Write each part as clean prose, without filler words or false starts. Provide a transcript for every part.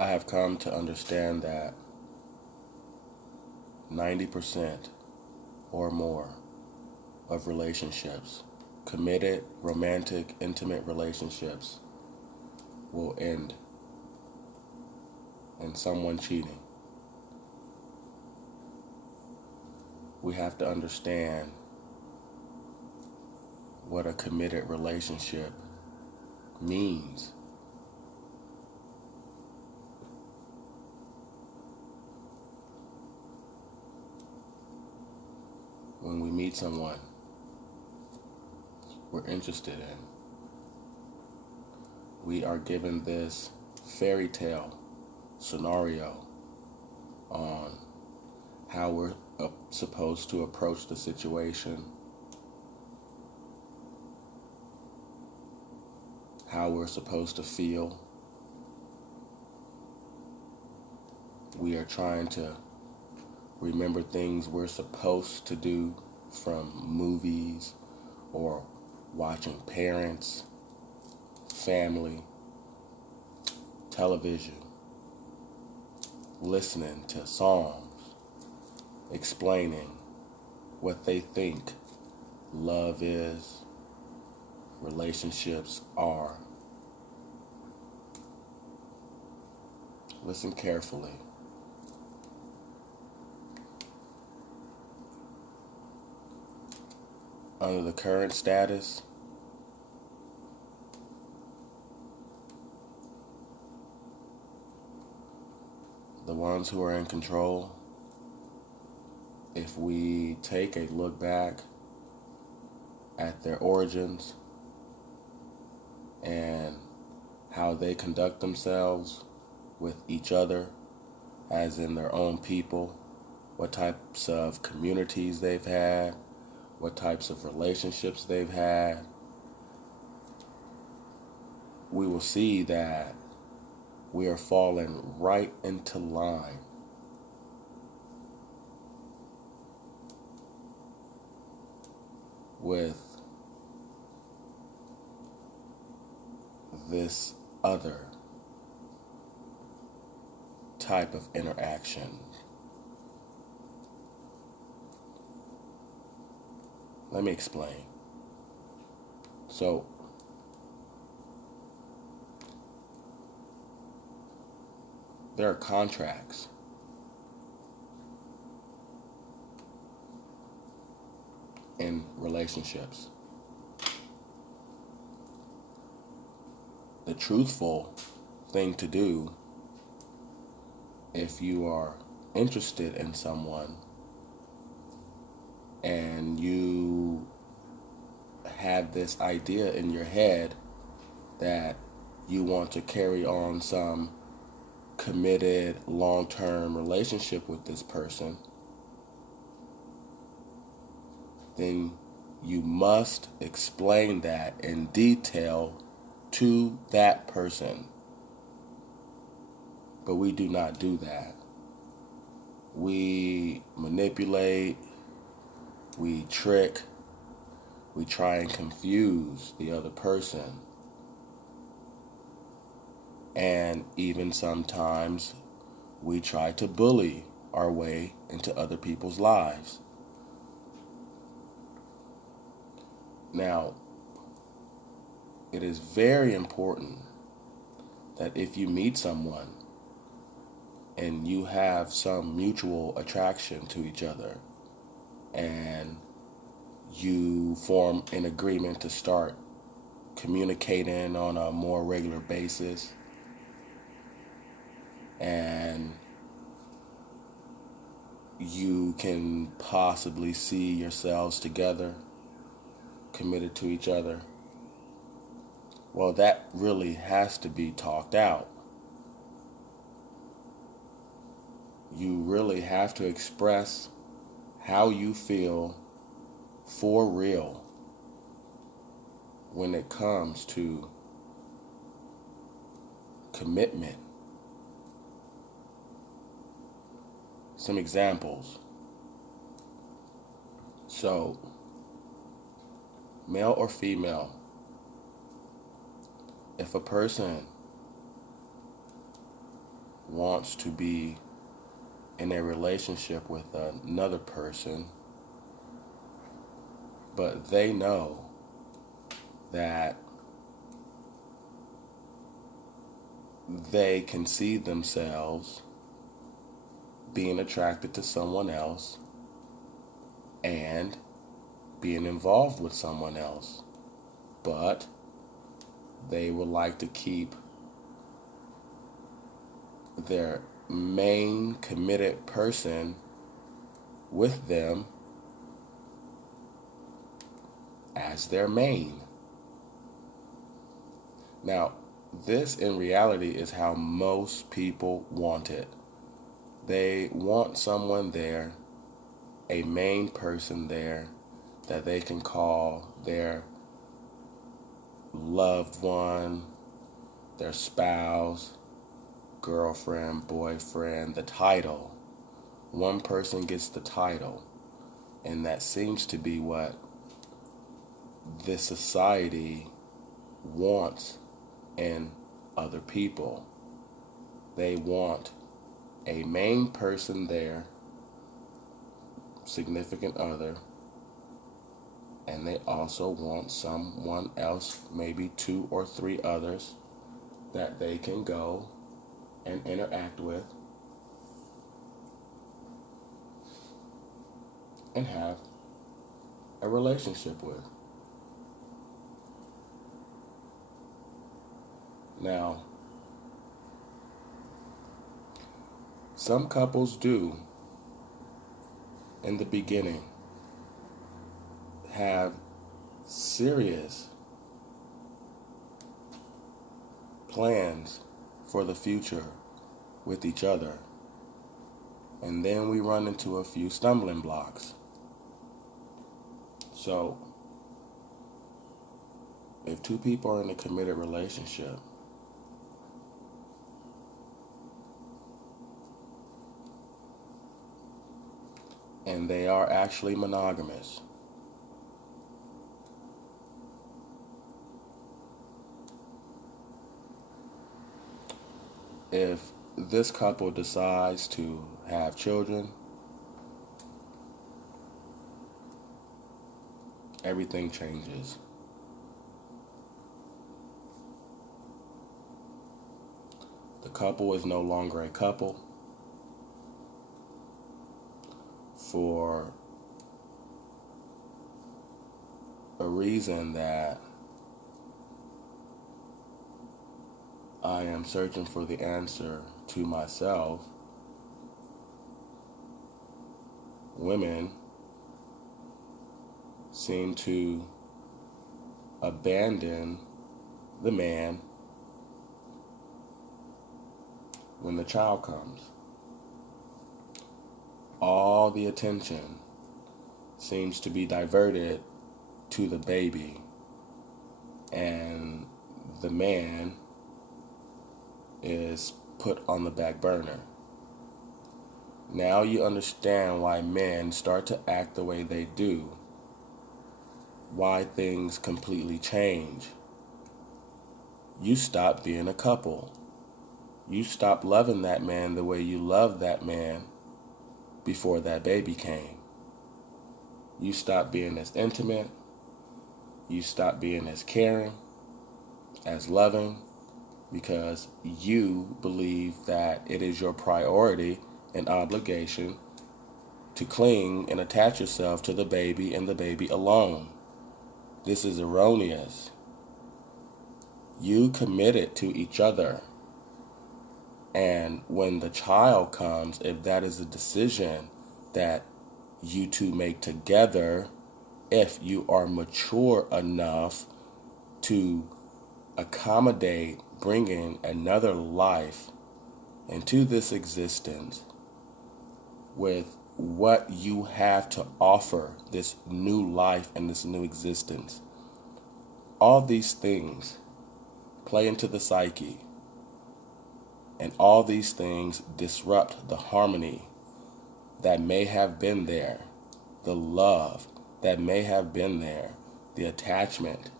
I have come to understand that 90% or more of relationships, committed, romantic, intimate relationships, will end in someone cheating. We have to understand what a committed relationship means. When we meet someone we're interested in, we are given this fairy tale scenario on how we're supposed to approach the situation, how we're supposed to feel. We are trying to remember things we're supposed to do from movies or watching parents, family, television, listening to songs explaining what they think love is, relationships are. Listen carefully. Under the current status, the ones who are in control, if we take a look back at their origins and how they conduct themselves with each other, as in their own people, what types of communities they've had, what types of relationships they've had, we will see that we are falling right into line with this other type of interaction. Let me explain. So, there are contracts. In relationships. The truthful thing to do if you are interested in someone and you have this idea in your head that you want to carry on some committed long-term relationship with this person, then you must explain that in detail to that person. But we do not do that. We manipulate, we trick, we try and confuse the other person. And even sometimes we try to bully our way into other people's lives. Now, it is very important that if you meet someone and you have some mutual attraction to each other and you form an agreement to start communicating on a more regular basis and you can possibly see yourselves together, committed to each other, well, that really has to be talked out. You really have to express how you feel for real when it comes to commitment. Some examples. So, male or female, if a person wants to be in a relationship with another person, but they know that they can see themselves being attracted to someone else and being involved with someone else, but they would like to keep their main committed person with them as their main. Now, this in reality is how most people want it. They want someone there, a main person there, that they can call their loved one, their spouse, girlfriend, boyfriend, the title. One person gets the title, and that seems to be what this society wants in other people. They want a main person there, significant other, and they also want someone else, maybe 2 or 3 others, that they can go and interact with and have a relationship with. Now, some couples do, in the beginning, have serious plans for the future with each other. And then we run into a few stumbling blocks. So, if 2 people are in a committed relationship, and they are actually monogamous, if this couple decides to have children, everything changes. The couple is no longer a couple for a reason that I am searching for the answer to myself. Women seem to abandon the man when the child comes. All the attention seems to be diverted to the baby, and the man is put on the back burner. Now you understand why men start to act the way they do, why things completely change. You stop being a couple. You stop loving that man the way you loved that man before that baby came. You stop being as intimate. You stop being as caring, as loving, because you believe that it is your priority and obligation to cling and attach yourself to the baby and the baby alone. This is erroneous. You committed to each other. And when the child comes, if that is a decision that you two make together, if you are mature enough to accommodate bringing another life into this existence with what you have to offer, this new life and this new existence. All these things play into the psyche, and all these things disrupt the harmony that may have been there, the love that may have been there, the attachment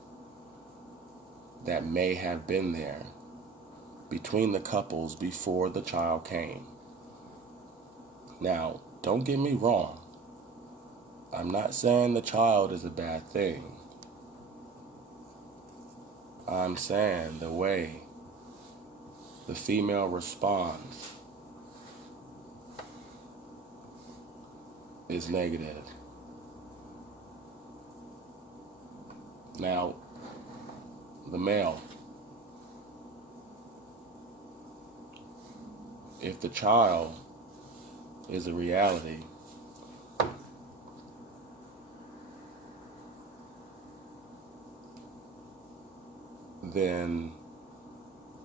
that may have been there. between the couples before the child came. Now, don't get me wrong. I'm not saying the child is a bad thing. I'm saying the way the female responds is negative. Now, the male, if the child is a reality, then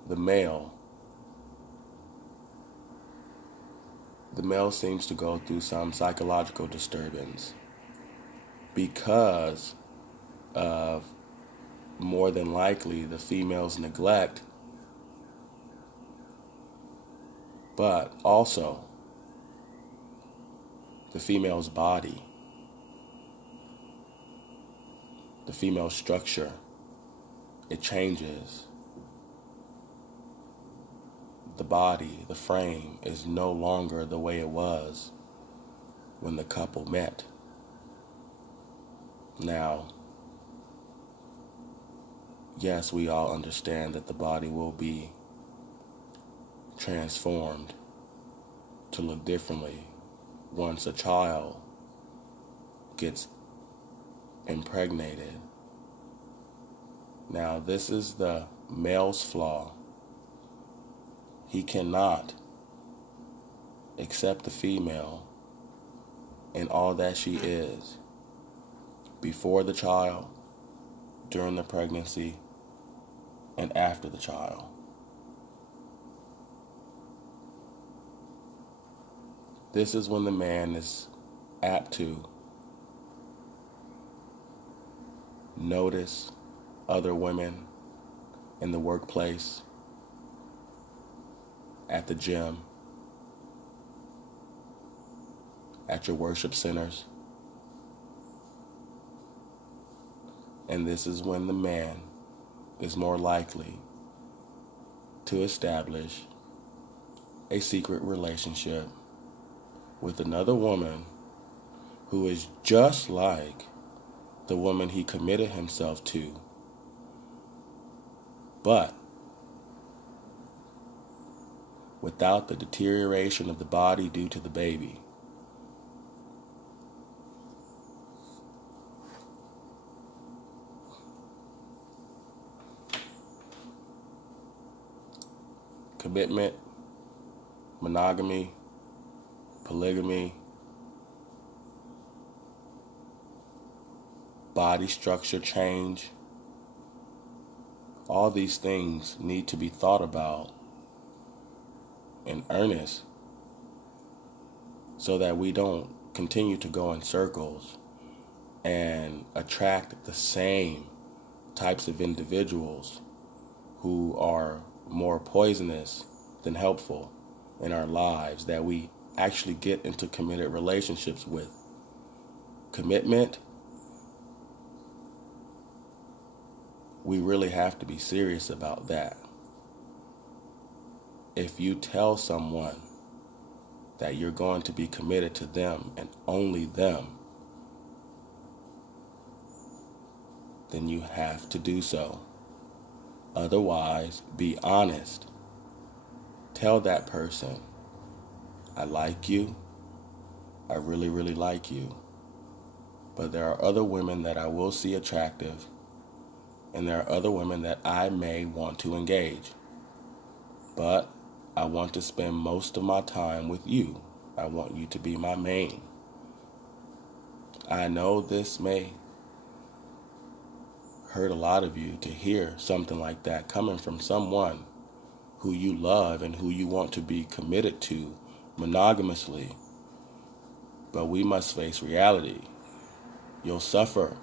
the male seems to go through some psychological disturbance because of, more than likely, the female's neglect, but also the female's body, the female structure. It changes. The body, the frame, is no longer the way it was when the couple met. Now, yes, we all understand that the body will be transformed to look differently once a child gets impregnated. Now, this is the male's flaw. He cannot accept the female in all that she is, before the child, during the pregnancy, and after the child. This is when the man is apt to notice other women in the workplace, at the gym, at your worship centers. And this is when the man is more likely to establish a secret relationship with another woman who is just like the woman he committed himself to, but without the deterioration of the body due to the baby. Commitment, monogamy, polygamy, body structure change, all these things need to be thought about in earnest so that we don't continue to go in circles and attract the same types of individuals who are more poisonous than helpful in our lives, that we actually get into committed relationships with. Commitment, we really have to be serious about that. If you tell someone that you're going to be committed to them and only them, then you have to do so. Otherwise, be honest. Tell that person, I like you, I really, really like you, but there are other women that I will see attractive, and there are other women that I may want to engage. But I want to spend most of my time with you. I want you to be my main. I know this may hurt a lot of you to hear something like that coming from someone who you love and who you want to be committed to monogamously. But we must face reality. You'll suffer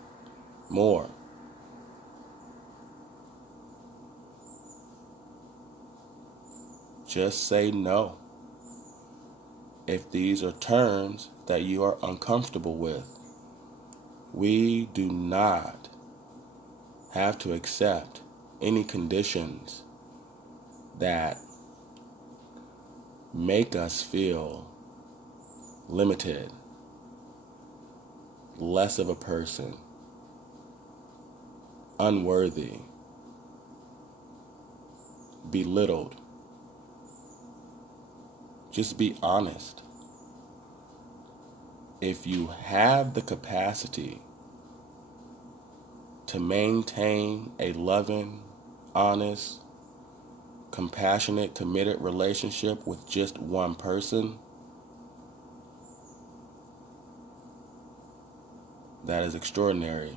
more. Just say no if these are terms that you are uncomfortable with. We do not have to accept any conditions that make us feel limited, less of a person, unworthy, belittled. Just be honest. If you have the capacity to maintain a loving, honest, compassionate, committed relationship with just one person, that is extraordinary.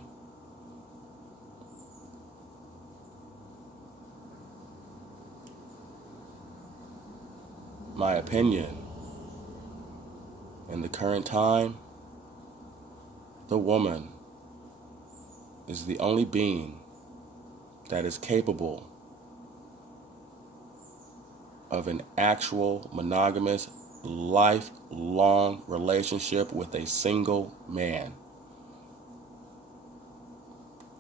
My opinion, in the current time, the woman is the only being that is capable of an actual monogamous, lifelong relationship with a single man,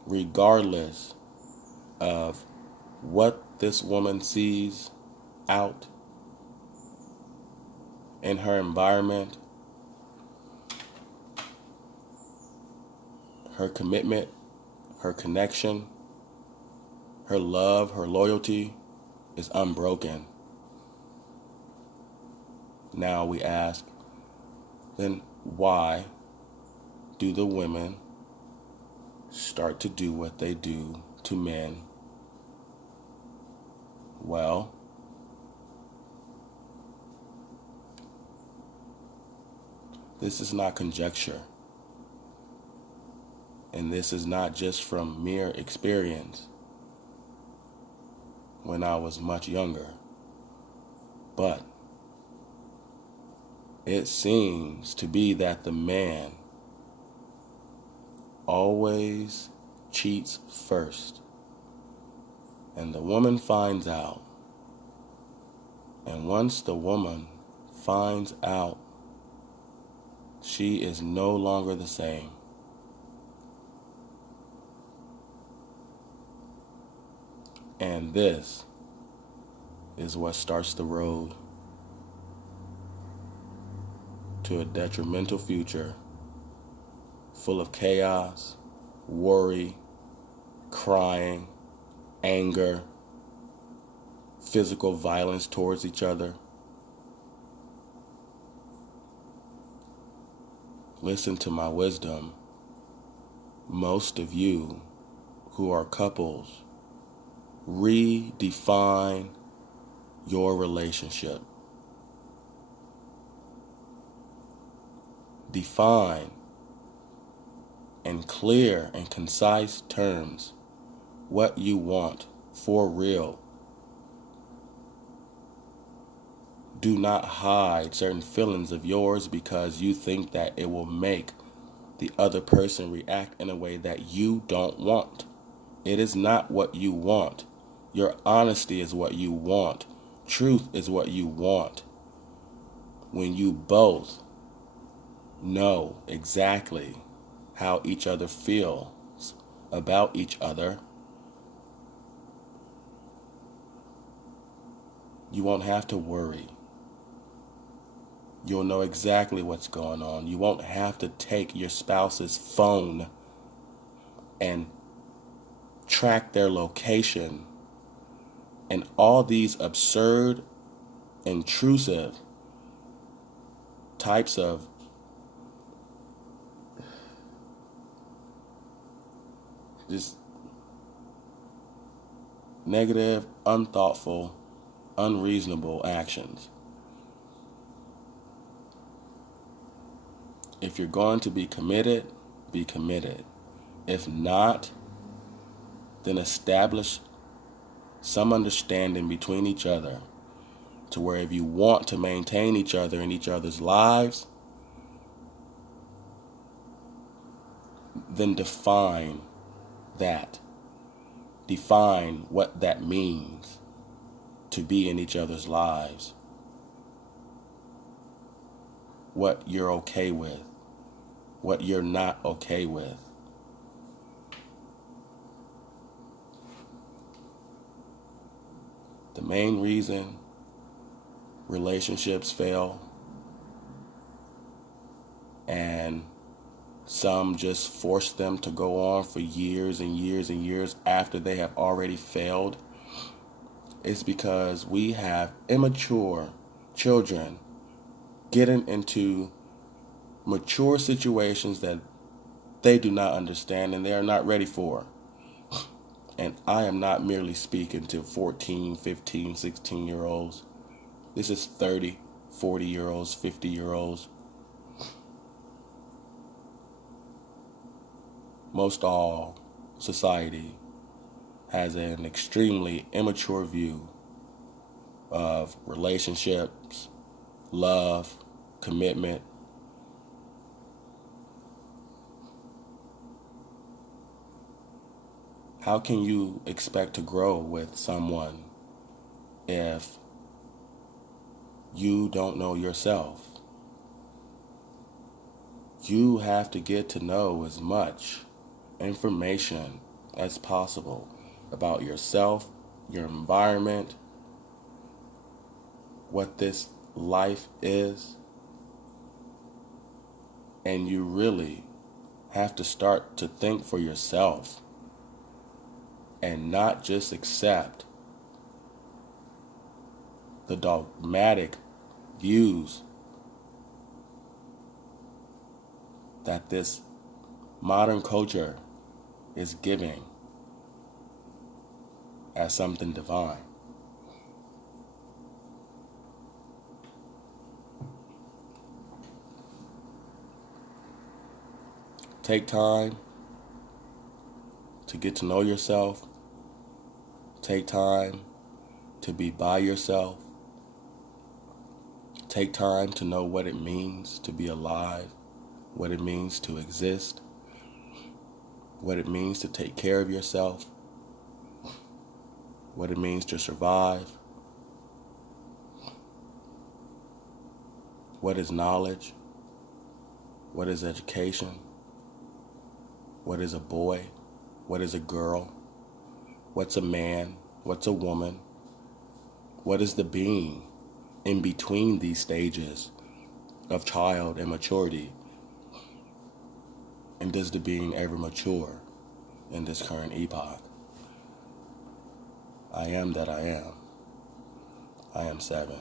regardless of what this woman sees out in her environment. Her commitment, her connection, her love, her loyalty is unbroken. Now we ask, then why do the women start to do what they do to men? Well, this is not conjecture. And this is not just from mere experience when I was much younger. But it seems to be that the man always cheats first. And the woman finds out. And once the woman finds out, she is no longer the same. And this is what starts the road to a detrimental future full of chaos, worry, crying, anger, physical violence towards each other. Listen to my wisdom. Most of you who are couples, redefine your relationship. Define in clear and concise terms what you want for real. Do not hide certain feelings of yours because you think that it will make the other person react in a way that you don't want. It is not what you want. Your honesty is what you want. Truth is what you want. When you both know exactly how each other feels about each other, you won't have to worry. You'll know exactly what's going on. You won't have to take your spouse's phone and track their location and all these absurd, intrusive types of just negative, unthoughtful, unreasonable actions. If you're going to be committed, be committed. If not, then establish some understanding between each other to where if you want to maintain each other in each other's lives, then define that. Define what that means to be in each other's lives. What you're okay with, what you're not okay with. The main reason relationships fail, and some just force them to go on for years and years and years after they have already failed, is because we have immature children getting into mature situations that they do not understand and they are not ready for. And I am not merely speaking to 14, 15, 16-year-olds. This is 30, 40-year-olds, 50-year-olds. Most all society has an extremely immature view of relationships, love, commitment. How can you expect to grow with someone if you don't know yourself? You have to get to know as much information as possible about yourself, your environment, what this life is. And you really have to start to think for yourself and not just accept the dogmatic views that this modern culture is giving as something divine. Take time to get to know yourself. Take time to be by yourself. Take time to know what it means to be alive, what it means to exist, what it means to take care of yourself, what it means to survive, what is knowledge, what is education, what is a boy, what is a girl, what's a man, what's a woman, what is the being in between these stages of child and maturity, and does the being ever mature in this current epoch? I am that I am. I am 7.